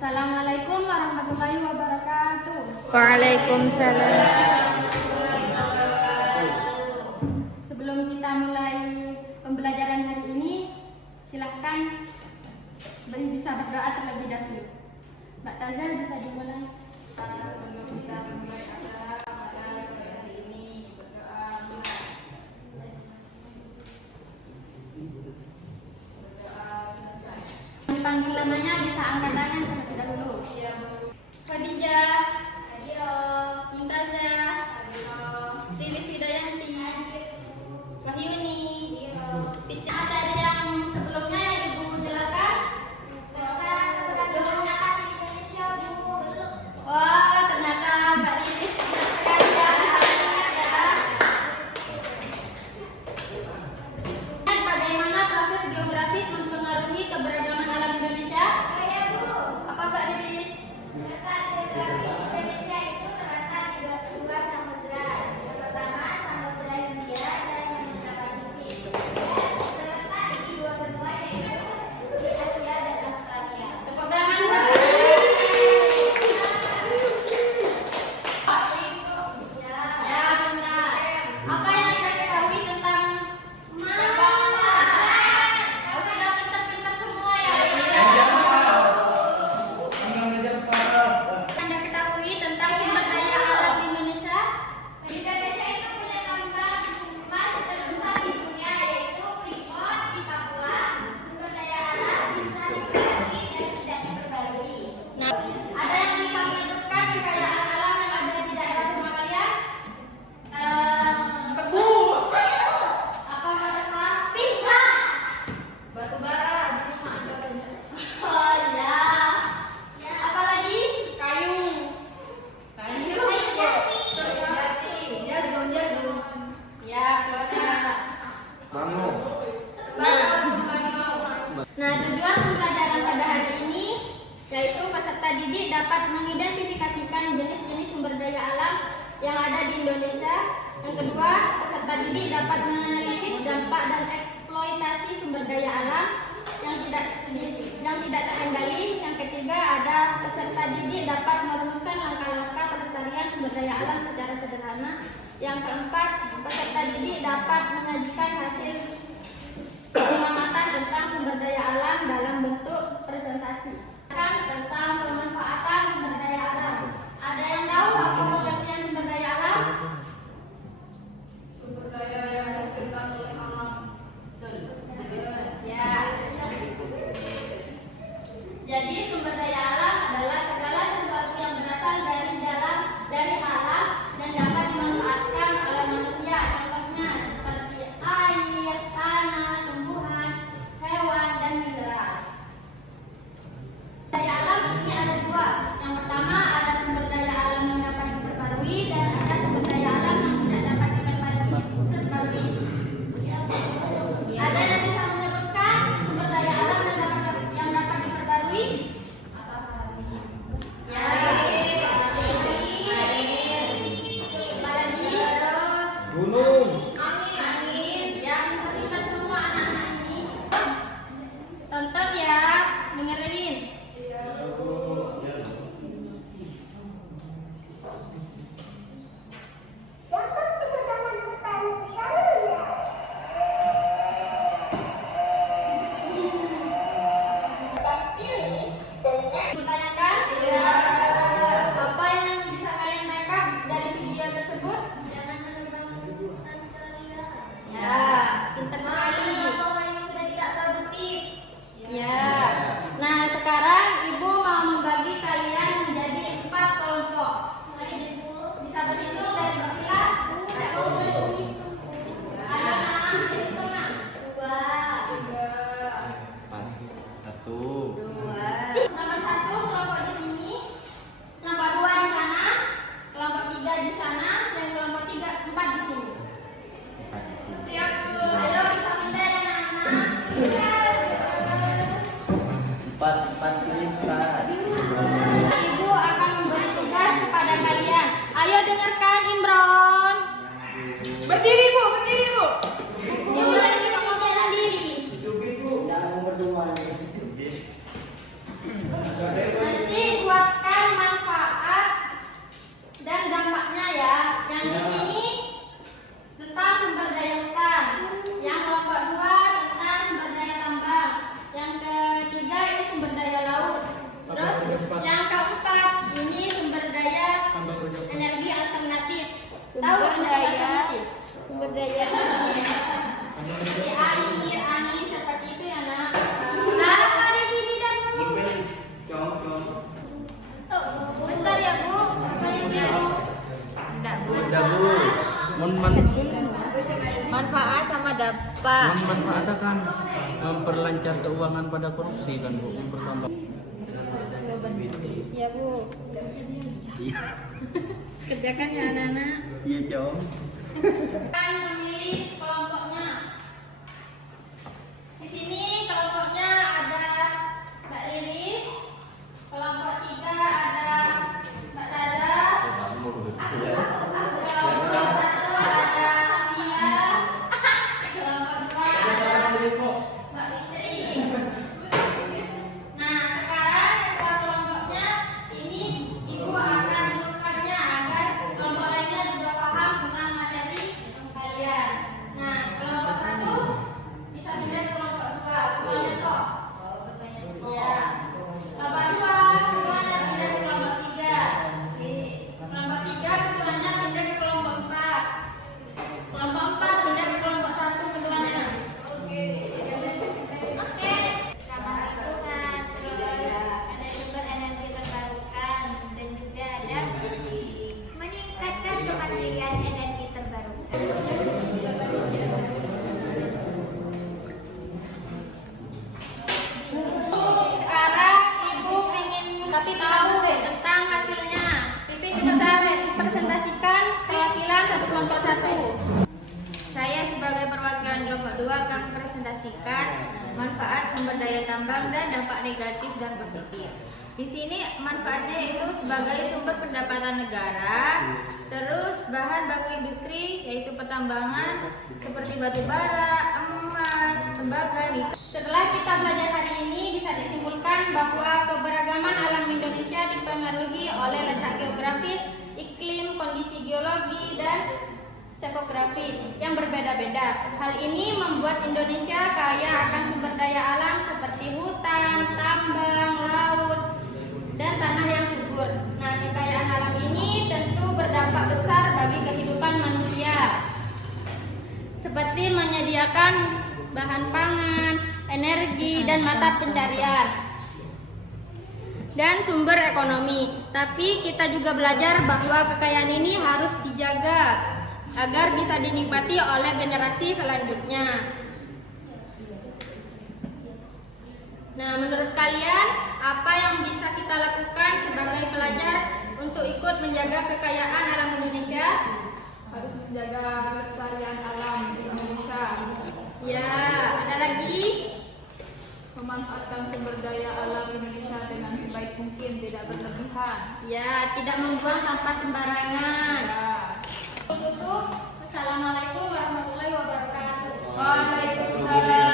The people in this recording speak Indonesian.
Assalamualaikum warahmatullahi wabarakatuh. Waalaikumsalam. Sebelum kita mulai pembelajaran hari ini, silahkan bisa berdoa terlebih dahulu. Mbak Tazal bisa dimulai. Sebelum kita mulai pada sore hari ini berdoa selesai. Dipanggil namanya bisa angkat tangan terlebih dahulu. Khadijah, Mumtazah, Tilis Hidayanti, Wahyuni. Materi yang sebelumnya yang Ibu jelaskan? Wah, ternyata Mbak Lilis sekali ya. Bagaimana proses geografis mempengaruhi keberagaman alam Indonesia? Apa Mbak Lilis? Indonesia itu terletak di dua samudra. Yang pertama Samudra Hindia dan Samudra Pasifik. Terletak di dua benua yaitu di Asia dan Australia. Tepuk tangan Mbak. Ya, benar. Apa yang kita ketahui tentang sudah pintar-pintar semua ya. Anda ketahui tentang sumber daya alam di Indonesia? Indonesia itu punya tambang emas terbesar di dunia yaitu Freeport di Papua. Sumber daya alam bisa dipelajari dan tidaknya berbarui. Nah, ada yang bisa menyebutkan kekayaan alam yang ada di daerah rumah kalian? Tebu. Apa mereka? Pisang. Batu bara di rumah Anda banyak. Oh ya. Apalagi? Kayu. Kayu. Jagung. Ya, benar. Nah, tujuan pembelajaran pada hari ini yaitu peserta didik dapat mengidentifikasikan jenis-jenis sumber daya alam yang ada di Indonesia. Yang kedua, peserta didik dapat menganalisis dampak dan eksploitasi sumber daya alam yang tidak terkendali. Yang ketiga, ada peserta didik dapat merumuskan langkah-langkah pelestarian sumber daya alam secara sederhana. Yang keempat, peserta didik dapat menyajikan hasil pengamatan tentang sumber daya alam dalam bentuk presentasi. Tentang pemanfaatan sumber daya alam. Ada yang tahu apa pengertian sumber daya alam? Sumber daya yang dihasilkan oleh alam. Ya. Jadi sumber daya alam adalah segala sesuatu yang berasal dari alam dan dapat dimanfaatkan oleh manusia. Contohnya seperti air, tanah, tumbuhan, hewan, dan mineral. Daya alam ini ada dua. Yang pertama Manfaat sama dampak. Manfaatnya kan memperlancar keuangan pada korupsi kan Bu, mempertambah. Ya Bu. Kerjakan ya anak-anak. Iya, Cong. Kan memilih kelompoknya. Di sini kelompoknya ada Mbak Liris, kelompok 3 ada Mbak Dada, kelompok 1 ada Mia, kelompok 2 ada Mbak Fitri. Nah, sekarang ketua kelompoknya ini Ibu akan menunjukkannya agar kelompok lainnya juga paham tentang materi kalian. Nah, kelompok 1 bisa pindah ke kelompok 2, ketuanya toh. Ya. Kelompok 2 ketuanya pindah ke kelompok 3. Kelompok 3 ketuanya pindah ke kelompok 4. Kelompok 4 pindah ke kelompok 1 ketuanya. Oke. Ramah lingkungan, terus ada sumber energi terbarukan dan juga ada meningkatkan kemandirian energi terbarukan. Sekarang Ibu ingin tahu tentang hasilnya. Bisa presentasikan perwakilan satu kelompok 1. Saya sebagai perwakilan kelompok 2 akan mempresentasikan manfaat sumber daya tambang dan dampak negatif dan positif. Di sini manfaatnya itu sebagai sumber pendapatan negara, terus bahan baku industri yaitu pertambangan seperti batu bara, emas, tembaga, nikel. Setelah kita belajar hari ini, bisa disimpulkan bahwa keberagaman alam Indonesia dipengaruhi oleh letak geografis, iklim, kondisi geologi, dan topografi yang berbeda-beda. Hal ini membuat Indonesia kaya akan sumber daya alam seperti hutan, tambang, laut, dan tanah yang subur. Nah, kekayaan alam ini tentu berdampak besar bagi kehidupan manusia, seperti menyediakan bahan pangan, energi, dan mata pencarian, dan sumber ekonomi. Tapi kita juga belajar bahwa kekayaan ini harus dijaga agar bisa dinikmati oleh generasi selanjutnya. Nah, menurut kalian apa yang bisa kita lakukan sebagai pelajar untuk ikut menjaga kekayaan alam Indonesia? Harus menjaga kelestarian alam di Indonesia, Ya, ada lagi? memanfaatkan sumber daya alam Indonesia dengan sebaik mungkin, tidak berlebihan. Ya, tidak membuang sampah sembarangan. Ya. Tutup. Assalamualaikum warahmatullahi wabarakatuh. Waalaikumsalam.